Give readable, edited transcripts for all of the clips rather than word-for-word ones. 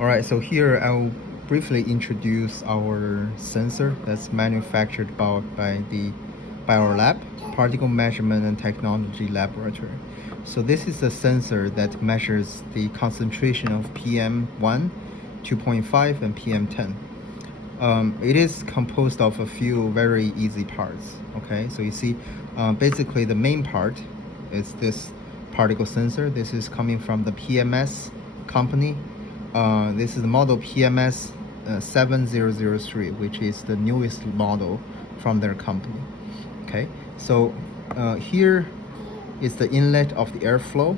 All right, so here I'll briefly introduce our sensor that's manufactured by our lab, Particle Measurement and Technology Laboratory. So this is a sensor that measures the concentration of PM1, 2.5, and PM10. It is composed of a few very easy parts. Okay, so you see, basically the main part is this particle sensor. This is coming from the PMS company. This is the model PMS 7003, which is the newest model from their company. Okay, so here is the inlet of the airflow,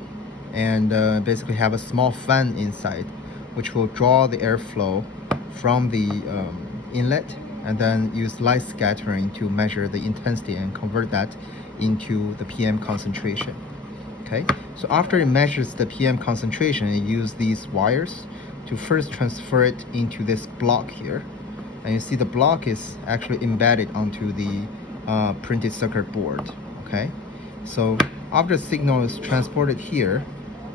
and basically have a small fan inside, which will draw the airflow from the inlet, and then use light scattering to measure the intensity and convert that into the PM concentration. Okay, so after it measures the PM concentration, it uses these wires to first transfer it into this block here. And you see the block is actually embedded onto the printed circuit board. Okay, so after the signal is transported here,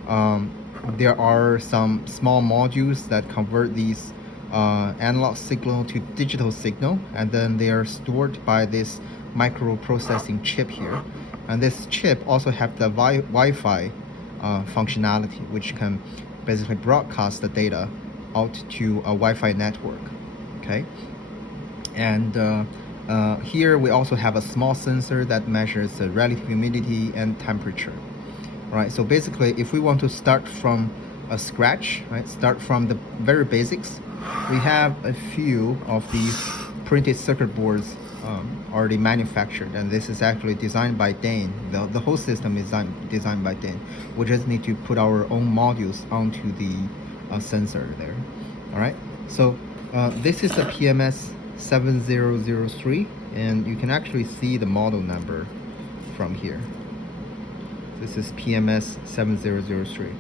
there are some small modules that convert these analog signal to digital signal, and then they are stored by this microprocessing chip here. And this chip also have the Wi-Fi functionality, which can basically broadcast the data out to a Wi-Fi network. Okay, and here we also have a small sensor that measures the relative humidity and temperature. Right, so basically if we want to start from a scratch, right, start from the very basics, we have a few of these printed circuit boards already manufactured, and this is actually designed by Dane. The whole system is designed by Dane. We just need to put our own modules onto the sensor there. All right, so this is the PMS 7003, and you can actually see the model number from here. This is PMS 7003,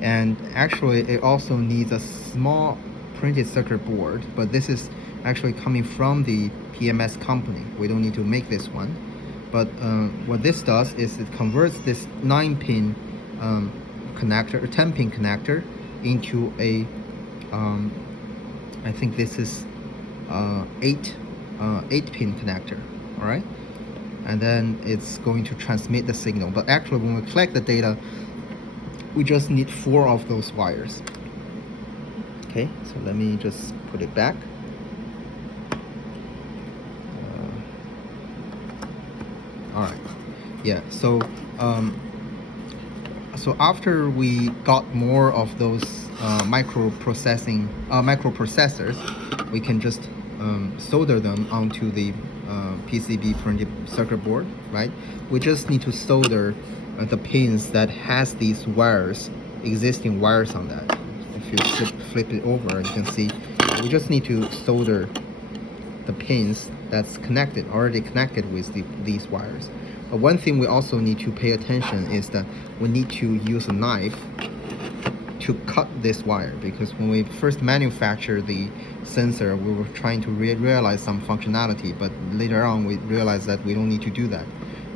and actually it also needs a small printed circuit board, but this is actually coming from the PMS company. We don't need to make this one, but what this does is it converts this 9-pin connector, or 10-pin connector, into a I think this is 8-pin connector. All right, and then it's going to transmit the signal. But actually, when we collect the data, we just need 4 of those wires. Okay, so let me just put it back. All right, yeah. So so after we got more of those microprocessors, we can just solder them onto the PCB printed circuit board, right? We just need to solder the pins that has these wires, existing wires on that. If you flip it over, you can see we just need to solder the pins that's already connected with these wires. But one thing we also need to pay attention is that we need to use a knife to cut this wire, because when we first manufactured the sensor, we were trying to realize some functionality, but later on we realized that we don't need to do that.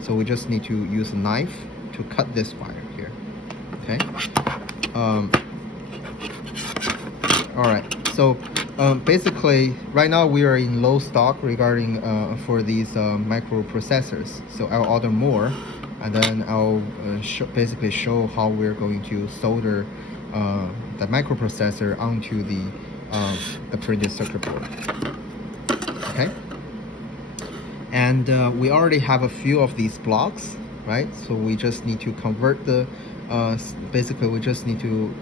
So we just need to use a knife to cut this wire here. Okay. All right. So basically, right now we are in low stock regarding for these microprocessors. So I'll order more, and then I'll basically show how we're going to solder the microprocessor onto the printed circuit board. Okay. And we already have a few of these blocks, right? So we just need to convert the basically we just need to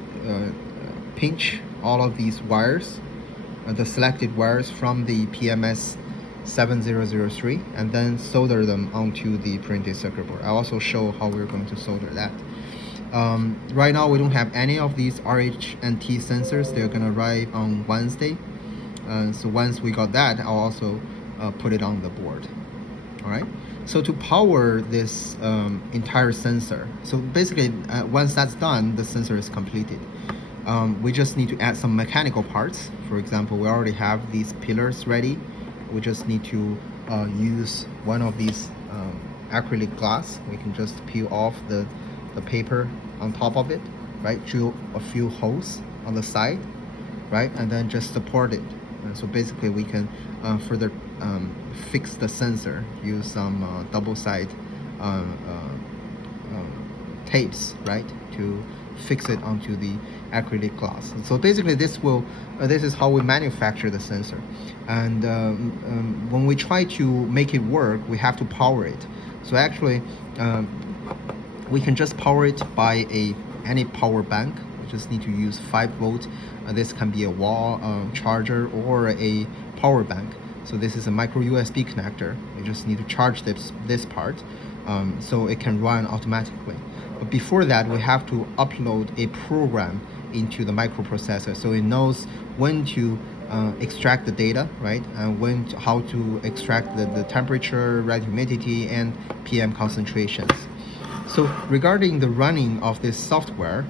pinch all of these wires, the selected wires from the PMS 7003, and then solder them onto the printed circuit board. I'll also show how we're going to solder that. Right now we don't have any of these RH&T sensors. They're gonna arrive on Wednesday. So once we got that, I'll also put it on the board. All right. So to power this entire sensor, so basically once that's done, the sensor is completed. We just need to add some mechanical parts. For example, we already have these pillars ready. We just need to use one of these acrylic glass. We can just peel off the paper on top of it, right? Drill a few holes on the side, right? And then just support it. So basically we can further fix the sensor, use some double side tapes, right, to fix it onto the acrylic glass. So basically this is how we manufacture the sensor. And when we try to make it work, we have to power it. So actually we can just power it by any power bank. We just need to use 5 volt. This can be a wall charger or a power bank. So this is a micro USB connector. You just need to charge this part so it can run automatically. But before that, we have to upload a program into the microprocessor so it knows when to extract the data, right? And how to extract the temperature, relative humidity, and PM concentrations. So regarding the running of this software,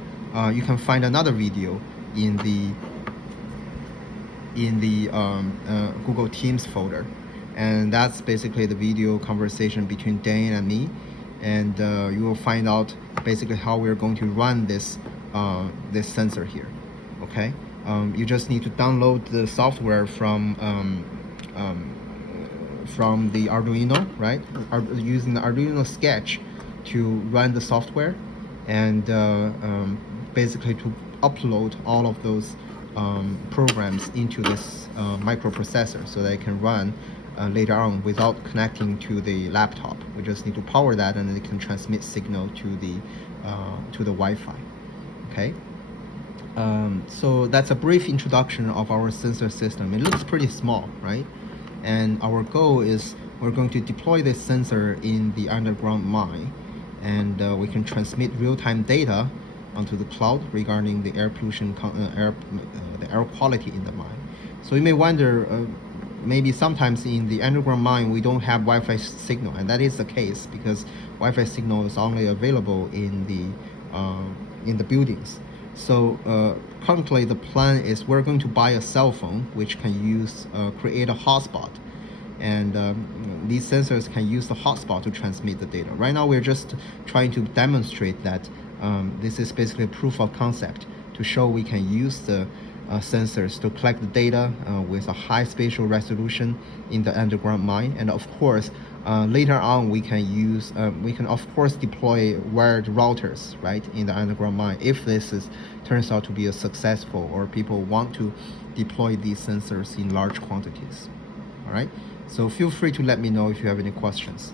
you can find another video in the Google Teams folder, and that's basically the video conversation between Dane and me, and you will find out basically how we're going to run this sensor here. Okay, you just need to download the software from the Arduino, right? Using the Arduino Sketch to run the software, and basically to upload all of those programs into this microprocessor so that it can run later on without connecting to the laptop. We just need to power that, and then it can transmit signal to the Wi-Fi. Okay. So that's a brief introduction of our sensor system. It looks pretty small, right? And our goal is we're going to deploy this sensor in the underground mine, and we can transmit real-time data onto the cloud regarding the air pollution, the air quality in the mine. So you may wonder, maybe sometimes in the underground mine we don't have Wi-Fi signal, and that is the case because Wi-Fi signal is only available in the buildings. So currently the plan is we're going to buy a cell phone which can create a hotspot, and these sensors can use the hotspot to transmit the data. Right now we're just trying to demonstrate that this is basically a proof of concept to show we can use the sensors to collect the data with a high spatial resolution in the underground mine. And of course later on we can of course deploy wired routers, right, in the underground mine if this turns out to be a successful, or people want to deploy these sensors in large quantities. All right, so feel free to let me know if you have any questions.